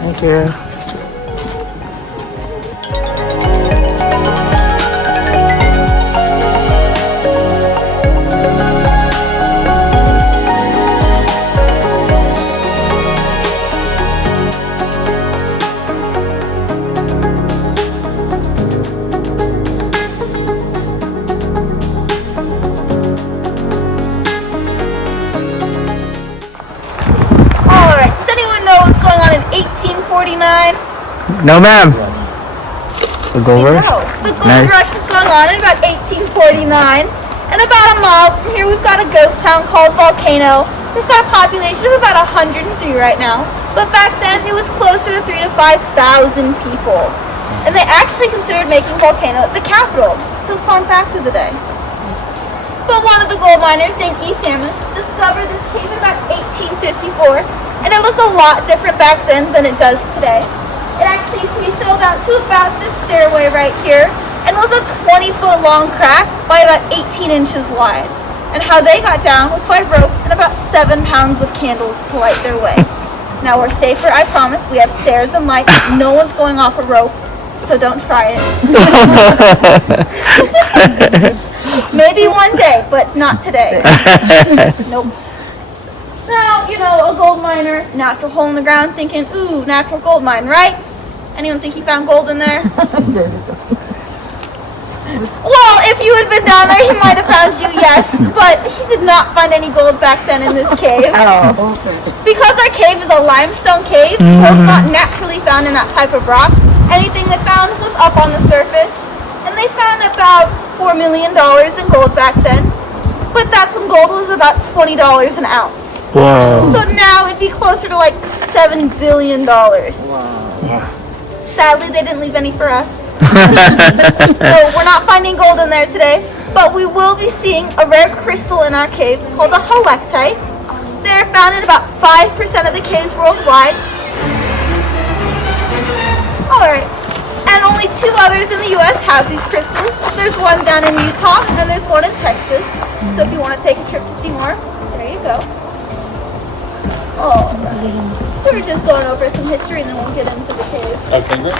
Thank you. Alright, does anyone know what's going on in 1849? No, ma'am. The gold rush? No, the gold rush was going on in about 1849. And about a mile from here, we've got a ghost town called Volcano. We've got a population of about 103 right now. But back then, it was closer to 3,000 to 5,000 people. And they actually considered making Volcano the capital. So fun fact of the day. But one of the gold miners named E. Samus discovered this cave in about 1854. And it looked a lot different back then than it does today. It actually used to be filled out to about this stairway right here, and was a 20-foot long crack by about 18 inches wide. And how they got down was by rope and about 7 pounds of candles to light their way. Now we're safer, I promise. We have stairs and lights. No one's going off a rope, so don't try it. Maybe one day, but not today. Nope. Now, you know, a gold miner, natural hole in the ground, thinking, ooh, natural gold mine, right? Anyone think he found gold in there? Well, if you had been down there, he might have found you, yes. But he did not find any gold back then in this cave. Oh, okay. Because our cave is a limestone cave, gold's not naturally found in that type of rock. Anything they found was up on the surface. And they found about $4 million in gold back then. But that's when gold was about $20 an ounce. Whoa. So now it'd be closer to like $7 billion. Wow. Sadly, they didn't leave any for us. So we're not finding gold in there today, but we will be seeing a rare crystal in our cave called a helictite. They're found in about 5% of the caves worldwide. Alright, and only 2 others in the US have these crystals. There's one down in Utah and there's one in Texas. So if you want to take a trip to see more, there you go. Oh, we're just going over some history and then we'll get into the cave. Okay, great.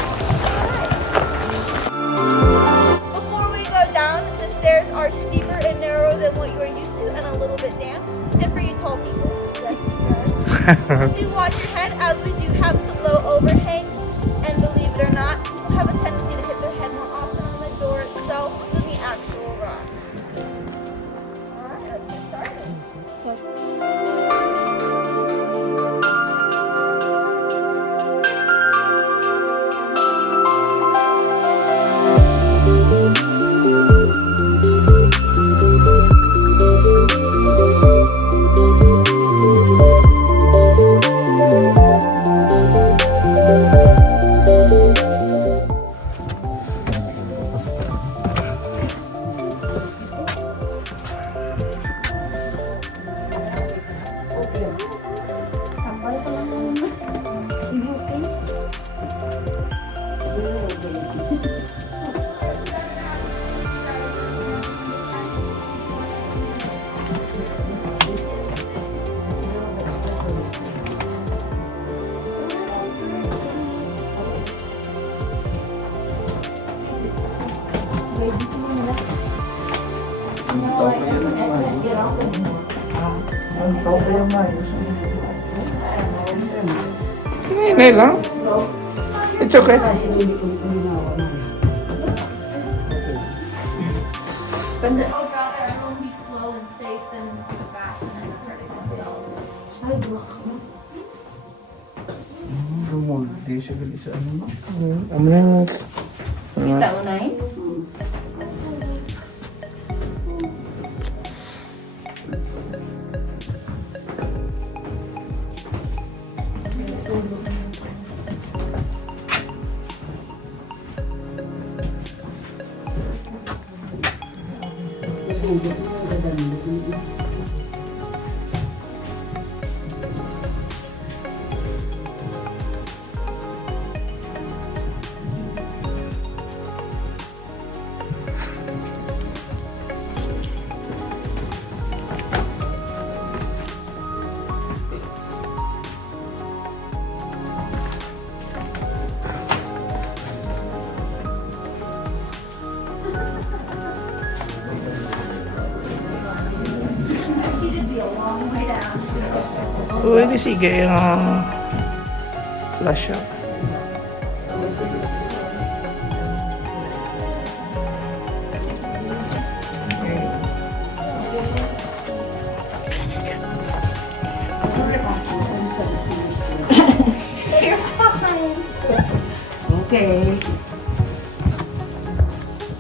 Before we go down, the stairs are steeper and narrower than what you are used to and a little bit damp. And for you tall people, yes, do watch your head as we do have some low overhangs. And believe it or not, people have a tendency to hit their head more often on the door itself than the actual rocks. Alright, let's get started. Hindi lang. It's okay. But I'd rather everyone be slow and safe than fast and end up hurting themselves. Amen. That one, eh? Uy, sige yung flash siya. You're fine. Okay.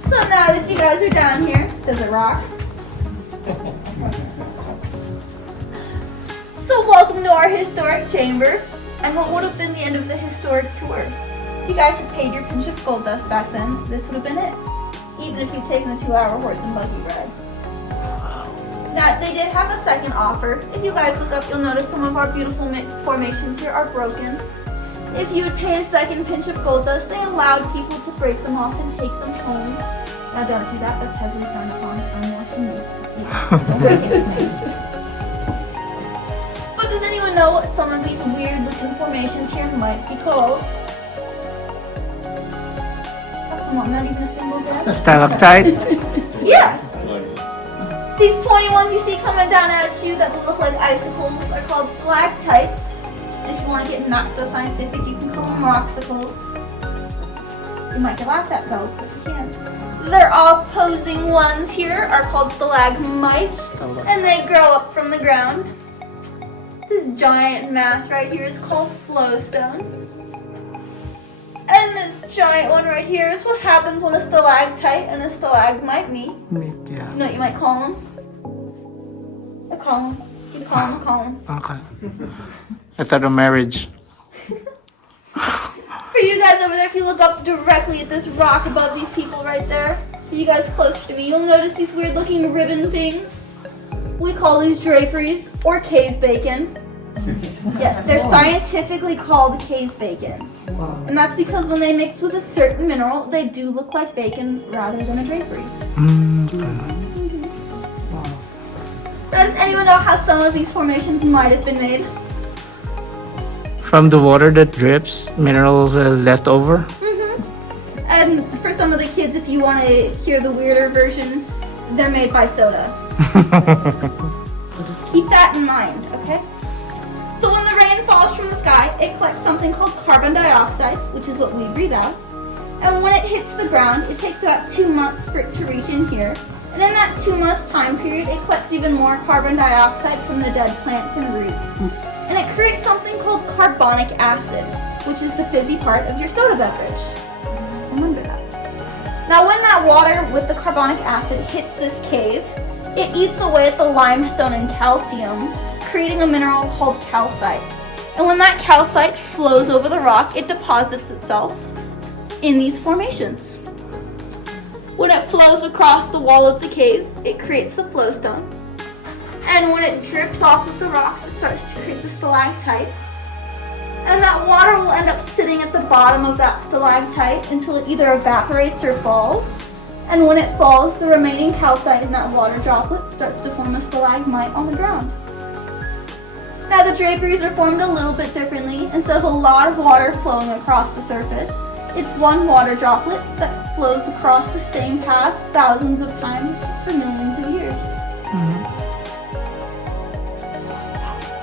So now that you guys are down here, does it rock? So welcome to our historic chamber, and what would have been the end of the historic tour. If you guys had paid your pinch of gold dust back then, this would have been it. Even if you'd taken the 2-hour horse and buggy ride. Now, they did have a second offer. If you guys look up, you'll notice some of our beautiful formations here are broken. If you would pay a second pinch of gold dust, they allowed people to break them off and take them home. Now don't do that, that's heavily frowned upon. I'm watching you. Don't break anything. But does anyone know what some of these weird looking formations here might be called? Oh, come on, not even a single guess? Stalactite? Yeah! These pointy ones you see coming down at you that look like icicles are called stalactites. And if you want to get not so scientific, you can call them roxicles. You might get laughed at though, but you can. Their opposing ones here are called stalagmites, and they grow up from the ground. This giant mass right here is called flowstone. And this giant one right here is what happens when a stalactite and a stalagmite meet. Yeah. Do you know what you might call them? A column. You call them a column. Okay. I thought of marriage. For you guys over there, if you look up directly at this rock above these people right there, for you guys closer to me, you'll notice these weird looking ribbon things. We call these draperies or cave bacon. Yes, they're scientifically called cave bacon. And that's because when they mix with a certain mineral, they do look like bacon rather than a drapery. Now, does anyone know how some of these formations might have been made? From the water that drips, minerals left over. And for some of the kids, if you want to hear the weirder version, they're made by soda. Keep that in mind, okay? So when the rain falls from the sky, it collects something called carbon dioxide, which is what we breathe out. And when it hits the ground, it takes about 2 months for it to reach in here. And in that 2-month time period, it collects even more carbon dioxide from the dead plants and roots. And it creates something called carbonic acid, which is the fizzy part of your soda beverage. Remember that. Now when that water with the carbonic acid hits this cave, it eats away at the limestone and calcium, creating a mineral called calcite. And when that calcite flows over the rock, it deposits itself in these formations. When it flows across the wall of the cave, it creates the flowstone. And when it drips off of the rocks, it starts to create the stalactites. And that water will end up sitting at the bottom of that stalactite until it either evaporates or falls. And when it falls, the remaining calcite in that water droplet starts to form a stalagmite on the ground. Now the draperies are formed a little bit differently. Instead of a lot of water flowing across the surface, it's one water droplet that flows across the same path thousands of times for millions of years.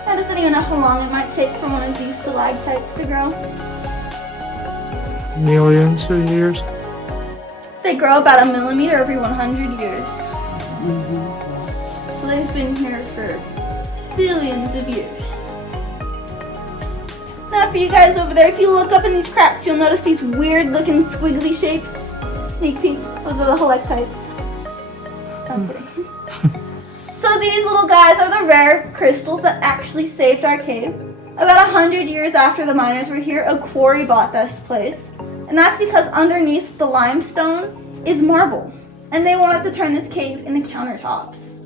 Now does anyone know how long it might take for one of these stalactites to grow? Millions of years. They grow about 1 millimeter every 100 years. So they've been here for billions of years. Now for you guys over there, if you look up in these cracks, you'll notice these weird looking squiggly shapes. Sneak peek, those are the helictites. I'm kidding. So these little guys are the rare crystals that actually saved our cave. About 100 years after the miners were here, a quarry bought this place. And that's because underneath the limestone is marble. And they wanted to turn this cave into countertops.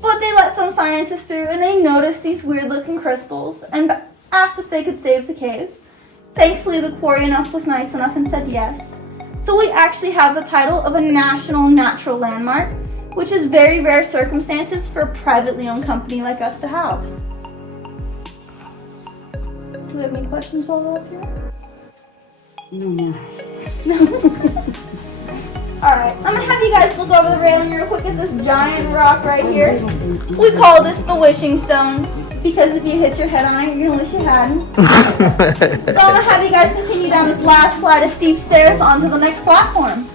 But they let some scientists through and they noticed these weird looking crystals and asked if they could save the cave. Thankfully the quarry was nice enough and said yes. So we actually have the title of a National Natural Landmark, which is very rare circumstances for a privately owned company like us to have. Do we have any questions while we're up here? No. Alright, I'm gonna have you guys look over the railing real quick at this giant rock right here. We call this the wishing stone because if you hit your head on it, you're gonna wish you hadn't. So I'm gonna have you guys continue down this last flight of steep stairs onto the next platform.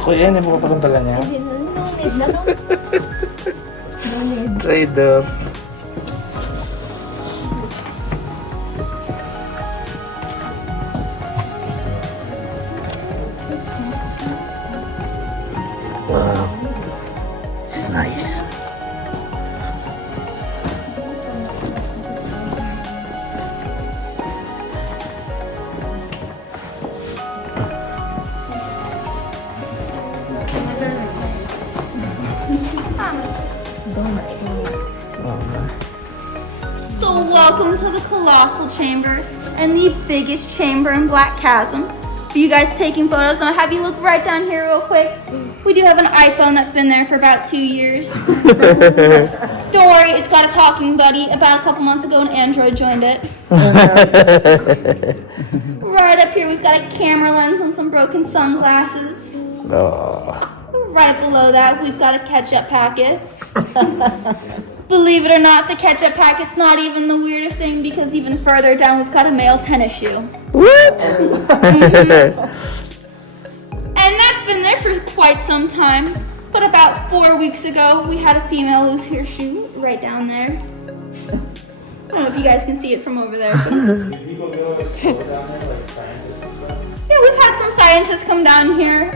Kuya, hindi mo pa palang dala niya? Trader. Wow. It's nice. So welcome to the colossal chamber and the biggest chamber in Black Chasm. For you guys taking photos, I'll have you look right down here real quick. We do have an iPhone that's been there for about 2 years. Don't worry, it's got a talking buddy. About a couple months ago, an Android joined it. Right up here, we've got a camera lens and some broken sunglasses. Oh. Right below that, we've got a ketchup packet. Believe it or not, the ketchup packet's not even the weirdest thing because even further down, we've got a male tennis shoe. What? And that's been there for quite some time. But about 4 weeks ago, we had a female lose her shoe right down there. I don't know if you guys can see it from over there. Yeah, we've had some scientists come down here.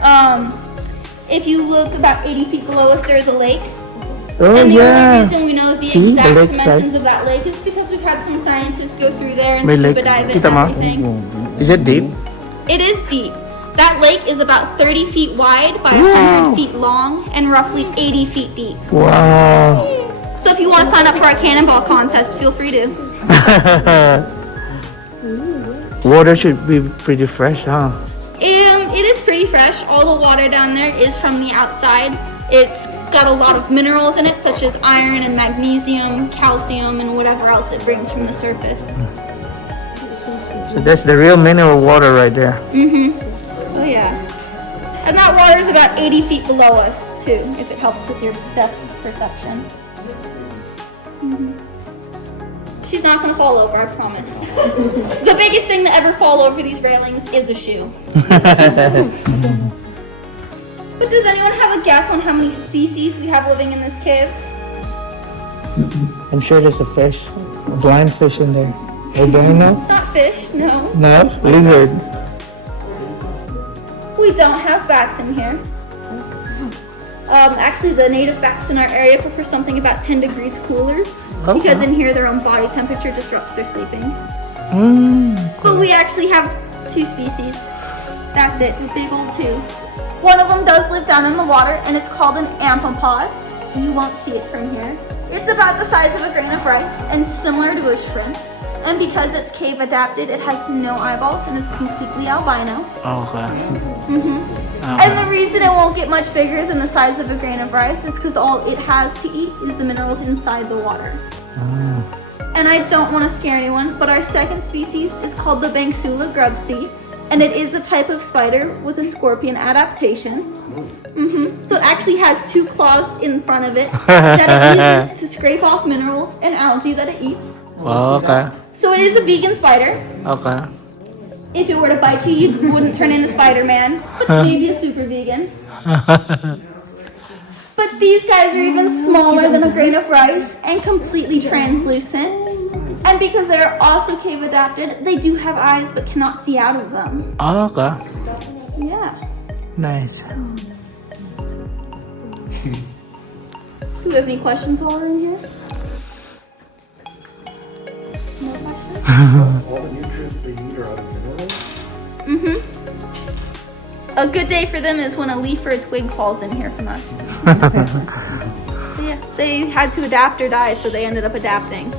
If you look about 80 feet below us, there is a lake. Oh, And the yeah. only reason we know the See, the exact lake dimensions side. of that lake is because we've had some scientists go through there and May scuba lake. dive it Kita and mo? everything. Is it deep? It is deep. That lake is about 30 feet wide by Wow. 100 feet long and roughly 80 feet deep. Wow. So if you want to sign up for our cannonball contest, feel free to. Water should be pretty fresh, huh? It is pretty fresh. All the water down there is from the outside. It's got a lot of minerals in it, such as iron and magnesium, calcium, and whatever else it brings from the surface. So that's the real mineral water right there. Oh yeah. And that water is about 80 feet below us, too, if it helps with your depth perception. She's not gonna fall over, I promise. The biggest thing that ever fall over these railings is a shoe. But does anyone have a guess on how many species we have living in this cave? I'm sure there's a fish, a blind fish in there. I don't know. Not fish, no. No, lizard. We don't have bats in here. Actually, the native bats in our area prefer something about 10 degrees cooler. Because in here, their own body temperature disrupts their sleeping. But we actually have 2 species. That's it, a big old 2. One of them does live down in the water, and it's called an amphipod. You won't see it from here. It's about the size of a grain of rice and similar to a shrimp. And because it's cave adapted, it has no eyeballs and is completely albino. Okay. And the reason it won't get much bigger than the size of a grain of rice is because all it has to eat is the minerals inside the water. And I don't want to scare anyone, but our second species is called the Banksula grubsea, and it is a type of spider with a scorpion adaptation. So it actually has 2 claws in front of it that it uses to scrape off minerals and algae that it eats. Oh, okay. So it is a vegan spider. Okay. If it were to bite you, you wouldn't turn into Spider-Man, but maybe a super vegan. But But these guys are even smaller than a grain of rice and completely translucent. And because they are also cave adapted, they do have eyes but cannot see out of them. Oh, okay. Yeah. Nice. Do we have any questions while we're in here? No questions? All the nutrients they need are out of minerals? Mm-hmm. A good day for them is when a leaf or a twig falls in here from us. So yeah, they had to adapt or die, so they ended up adapting.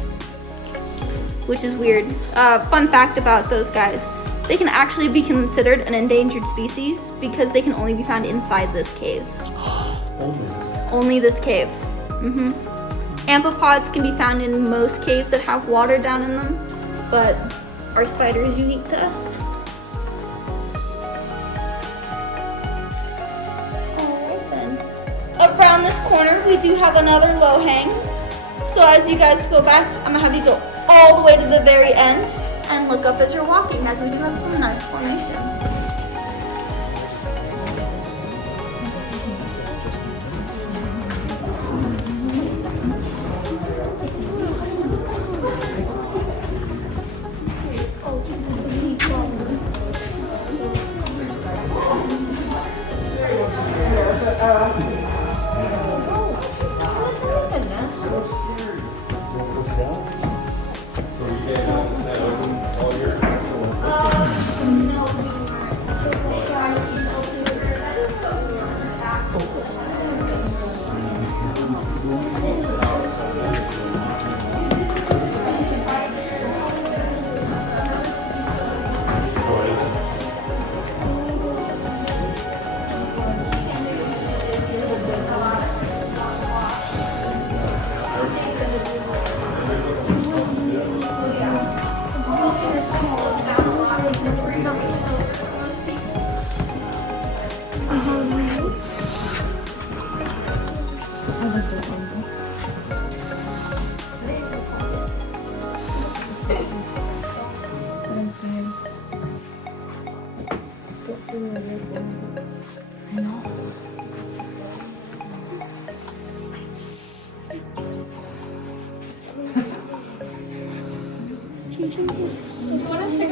Which is weird. Fun fact about those guys. They can actually be considered an endangered species because they can only be found inside this cave. Only this cave. Mm-hmm. Amphipods can be found in most caves that have water down in them, but our spider is unique to us. Alright then. Around this corner we do have another low hang. So as you guys go back, I'm gonna have you go all the way to the very end and look up as you're walking, as we do have some nice formations.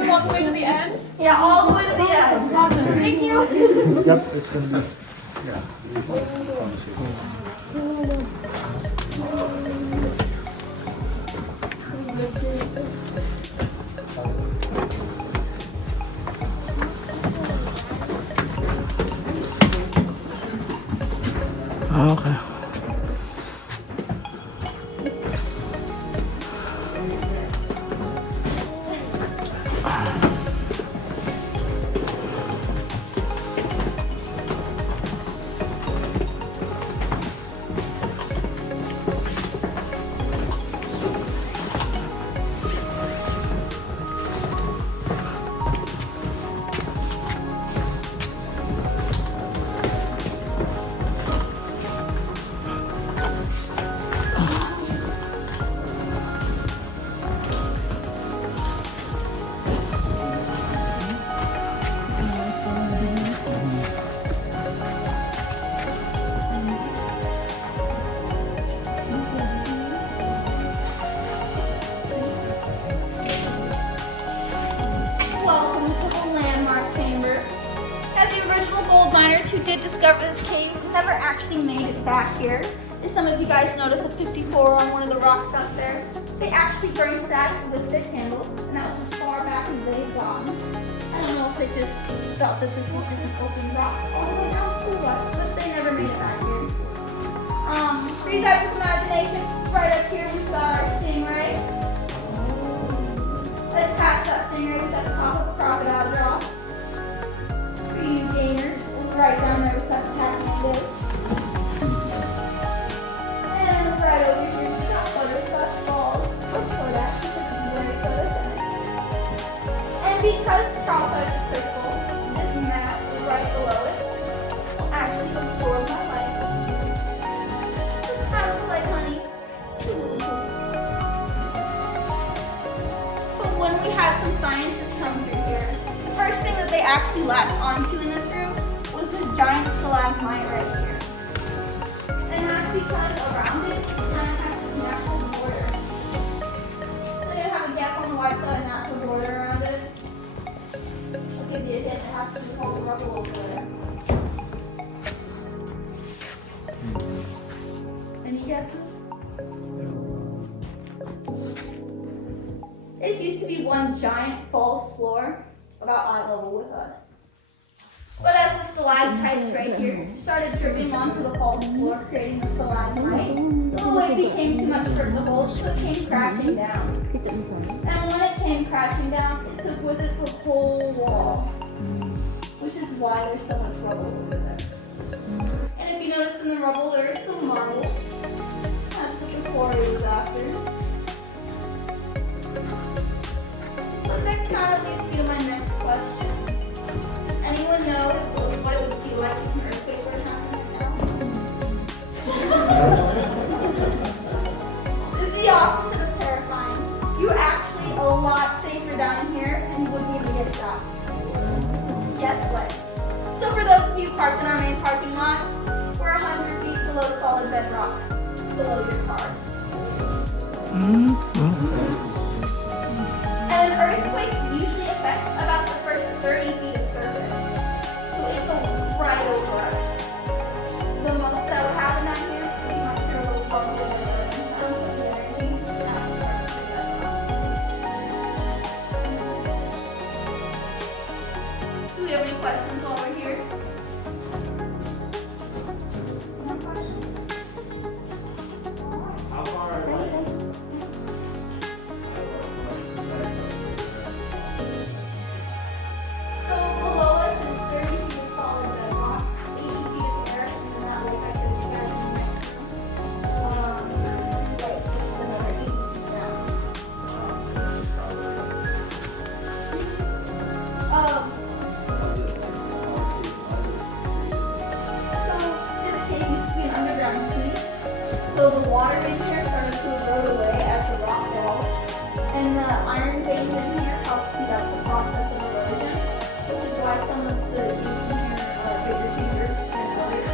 All the way to the end? Yeah, all the way to the end. Awesome. Thank you. Yep, it's gonna be, yeah. Okay. Welcome to the landmark chamber. Now, the original gold miners who did discover this cave never actually made it back here. If some of you guys notice a 54 on one of the rocks out there, they actually drank that with their candles, and that was as far back as they've gone. I don't know if they just felt that this was just an open rock all the way down to what, but they never made it back here. For you guys with imagination, right up here we've got our stingray. Let's hatch that stingray with that top of crocodile jaw. For you gainers, right down there we've got the Pac-Man. And right over here we've got butterscotch balls with Kodak, which is very photogenic. And because crocodile is crystal, this mat right below it will actually absorb my light. Just kind of like honey. But when we had some scientists come through here, the first thing that they actually latched onto in this room was this giant stalagmite right here. And because around it, it kind of has a natural border. So you have a gap on the white side, a natural border around it. I'll give you a hint, it has to be called rubble over there. Any guesses? This used to be one giant false floor, about eye level with us. But as the stalactites right here started dripping onto the false floor, creating the stalagmite, the weight became too much for it to hold, so it came crashing down. And when it came crashing down, it took with it the whole wall, which is why there's so much rubble over there. And if you notice in the rubble, there is some marble. That's what the quarry was after. So that kind of leads me to my next question. Does anyone know what it would feel like if an earthquake were to happen right now? This is the opposite of terrifying. You're actually a lot safer down here and you wouldn't even get shot. Guess what? So for those of you parked in our main parking lot, we're 100 feet below solid bedrock, below your cars. And an earthquake usually affects about the first 30 feet of surface. So it goes right over us. The most that would happen down here is you might hear a little bubble in the sound of the energy. Do we have any questions while we're here? How far away? So below us is 30 feet of solid bedrock, 80 feet of air, and then that lake I showed you guys in Mexico. Right, which is another 80 feet down. So this cave used to be an underground city. So the water in here started to erode away as the rock walls. And the iron veins in here help speed up the process of erosion, which is why some of the deep in here are bigger fingers than others.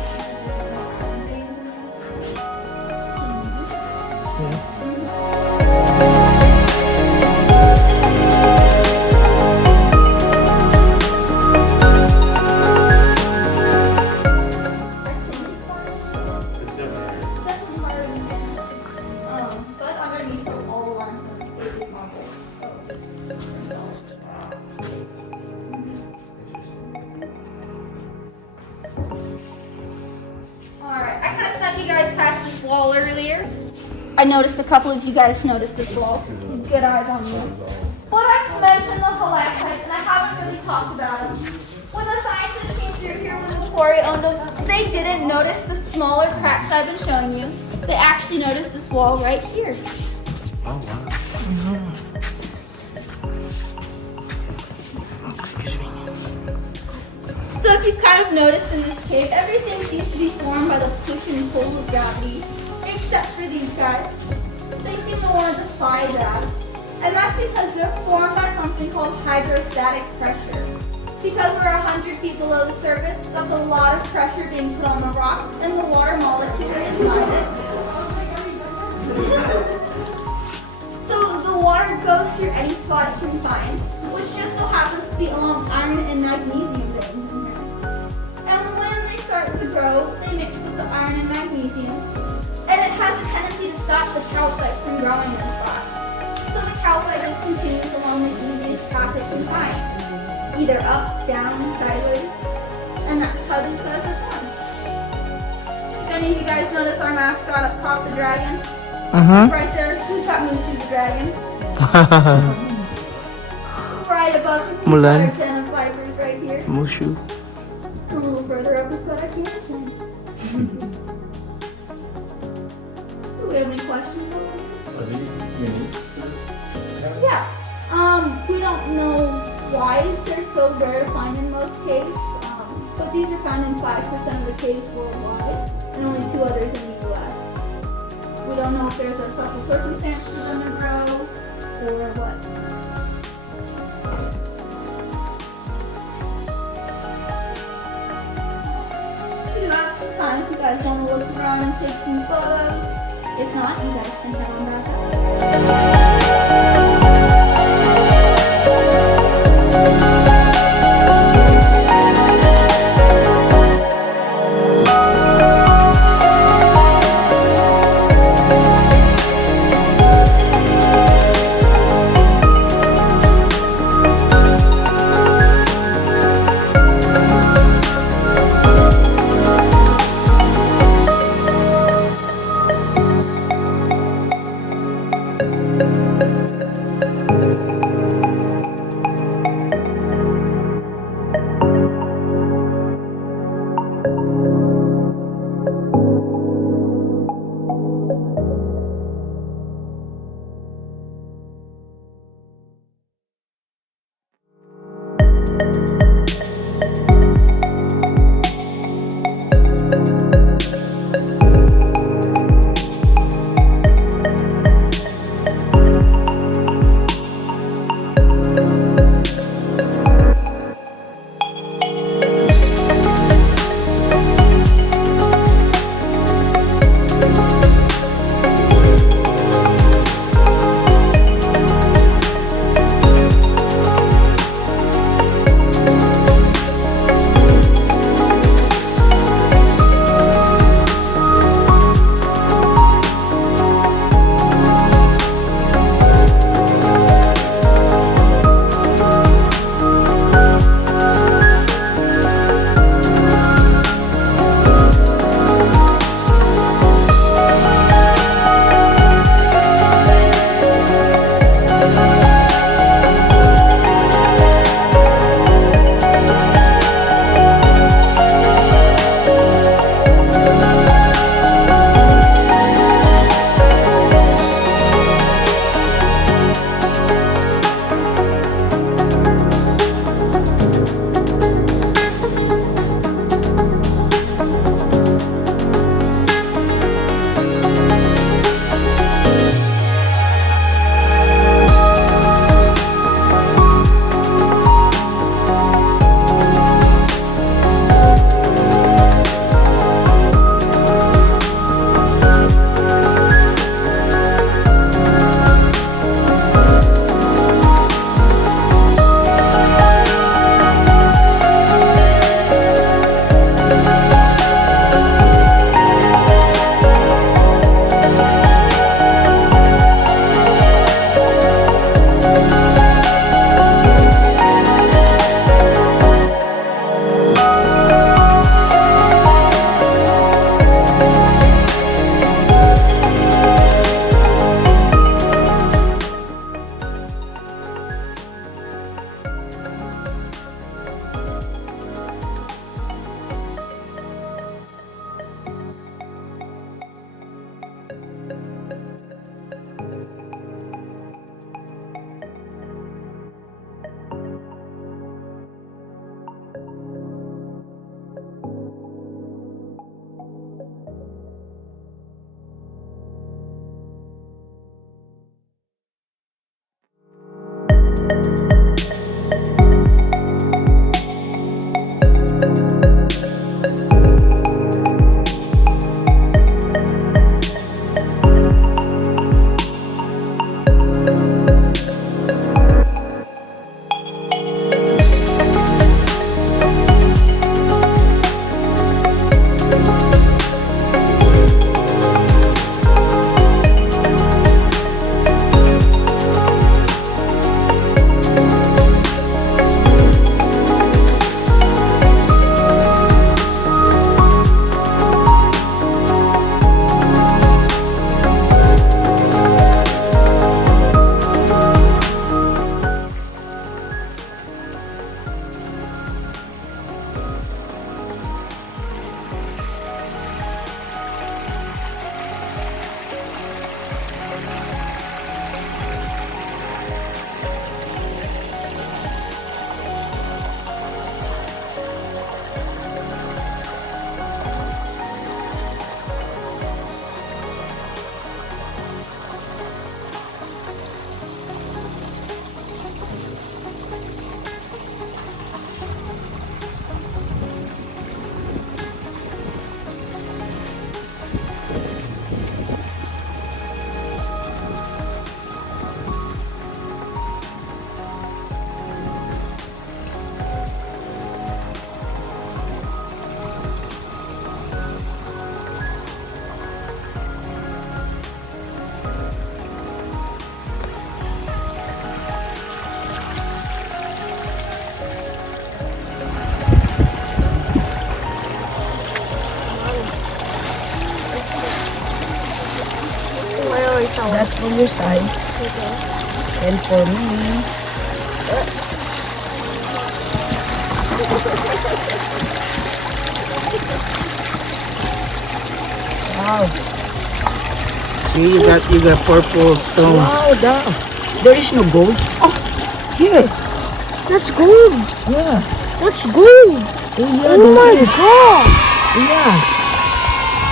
Iron veins in there. It's different. Definitely harder than that. But underneath are all the limestone stages marble. Alright, I kind of snuck you guys past this wall earlier. I noticed a couple of you guys noticed this wall. Good eyes on you. But I've mentioned the stalactites and I haven't really talked about them. When the scientists came through here when the quarry owned them, they didn't notice the smaller cracks I've been showing you. They actually noticed this wall right here. Excuse me. So if you've kind of noticed in this cave, everything seems to be formed by the push and pull of gravity, except for these guys. They seem to want to defy that. And that's because they're formed by something called hydrostatic pressure. Because we're 100 feet below the surface, that's a lot of pressure being put on the rocks and the water molecule inside it. So the water goes through any spot it can find, which just so happens to be along iron and magnesium veins in here. And when they start to grow, they mix with the iron and magnesium, and it has a tendency to stop the calcite from growing in spots. So the calcite just continues along the easiest path it can find, either up, down, sideways, and that's how these guys are formed. If any of you guys notice our mascot up top, the dragon, right there, we've got Mushu the dragon. Right above him, we've got Mulan. our den of vipers right here. Mushu. A little further up, we've got our canopy. Do we have any questions? Are these unique? Yeah. We don't know why they're so rare to find in most caves, but these are found in 5% of the caves worldwide, and only 2 others in the U.S. We don't know if there's a special circumstance for them to grow, or what. We do have some time if you guys want to look around. around and take some photos. If not, you guys can head on back up. That's for your side. Okay. And for me. Wow. See, you got purple stones. Wow, there is no gold. Oh, here. That's gold. Yeah. That's gold. Oh, yeah, Oh my there is. god. Yeah.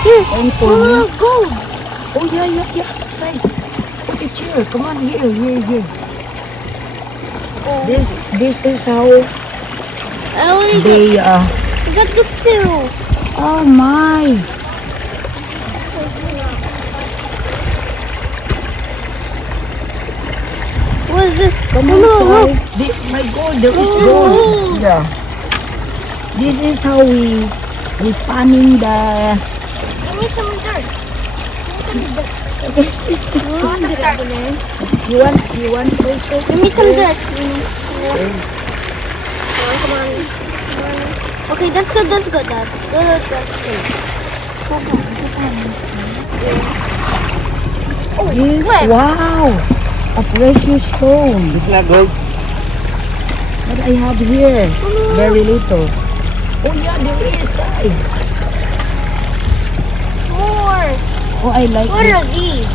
Here. And for me. Gold. Oh, yeah. Side. It's here. Come on, here. This is how I only they, got this too. oh my. What is this? Come on, side. My God, there is gold. Yeah. This is how we panning the. Give me some dirt. You want also? Give me some dirt. Come on. Okay, that's good. That's good. Oh, Yes. where? Wow, a precious stone. It's not gold. What I have here, very little. Oh yeah, there is. More. Oh, I like What are this. these?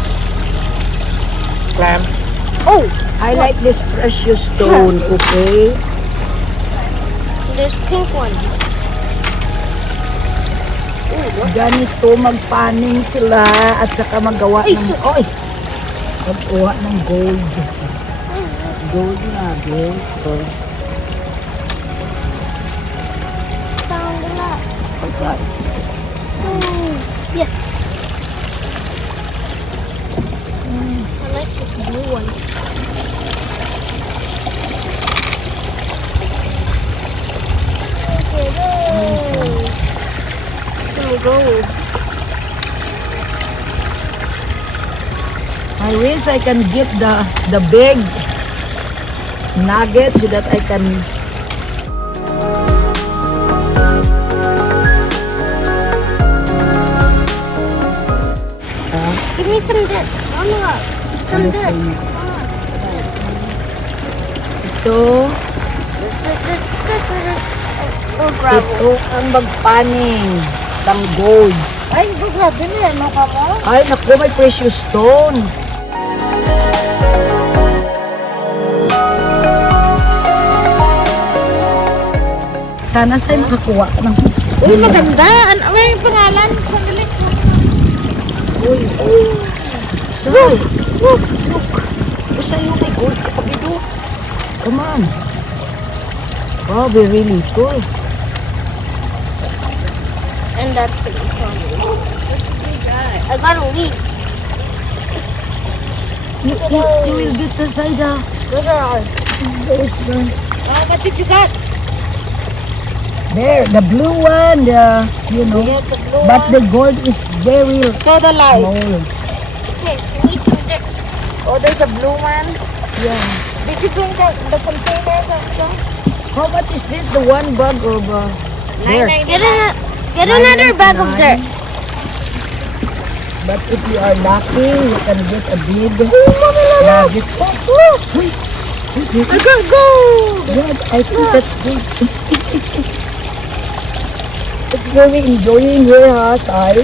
Clam. Oh, I like this precious stone. Okay. there's pink one. Ganito magpaning sila at saka magawa Ay, ng magkuha ng gold. Gold nuggets. Or Found a lot. what's that? Oh, yes. I like this blue one. Look at those. Some gold. I wish I can get the big nugget so that I can. Give me some dirt. Mama, some dirt. Ito, Oh, gravel. ito ang magpaning ng gold. Ay, grabe na yan, ka mo? Ay, naku, may precious stone. Sana sa'yo makakuha ka ng. Uy, maganda. Ano yung pangalan? Sandali. Uy, oh. Saan? Look. O sa'yo may gold kapag ito. Come on. Oh, very little. And that's the one. I got a leaf. You will get the side. Those are ours. There's the. What did you got? There, the blue one, you know. Yes, the blue But one. the gold is very So the light. small. Okay, we need some dirt. Oh, there's a blue one. Yeah. Did you bring the container? How much is this? The one bag of there. Get another bag of dirt. But if you are lucky, you can get a big nugget. Oh, wait. I got gold. Yeah, I think that's good. It's very enjoying here, ha, Sai?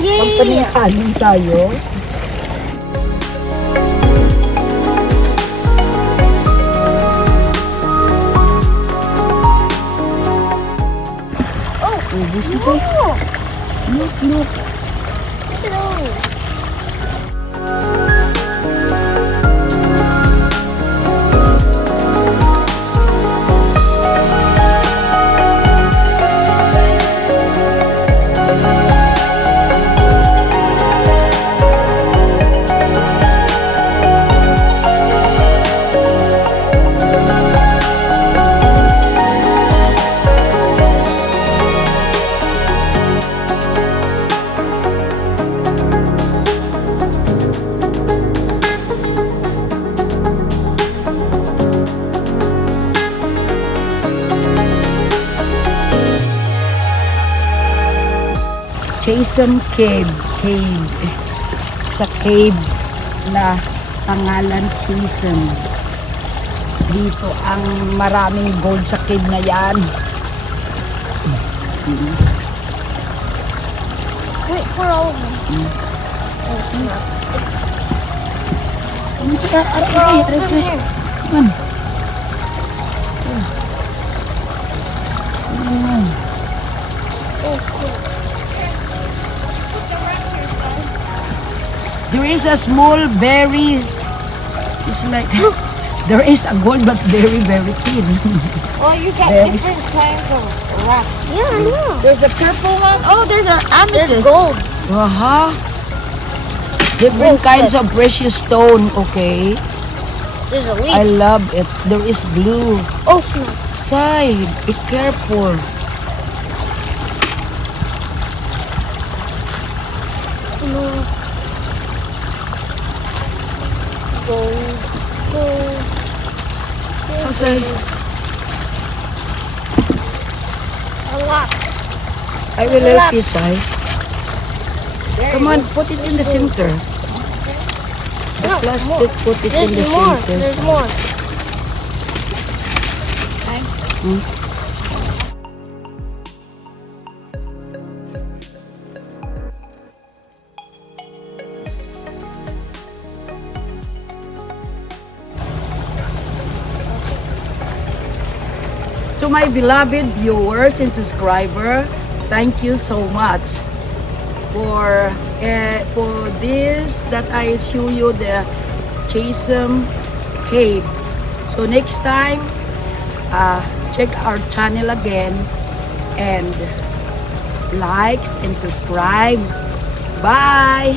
Yay! Magpaningkanin tayo. Oh, This is no. it. Look. Look at those. Chasm Cave. Sa cave. na Pangalan Chasm. Dito ang maraming gold sa cave na yan. Wait for all of them. Come on. There is a small berry. It's like there is a gold but very thin. Oh, you get There different is- kinds of rocks. Yeah, I know. There's a purple one. Oh, there's an There's amethyst. gold. Different kinds of precious stone. Okay, There's a I leaf. love it. There is blue. Oh, snap. Side, be careful. Gold. Gold. Side. A lot. I will help you, Sai. Come on, put it in the center. The No, plastic, put it in the There's more. center. There's more. To my beloved viewers and subscriber, thank you so much for this that I show you the Chasm Cave. So next time, check our channel again and likes and subscribe. Bye.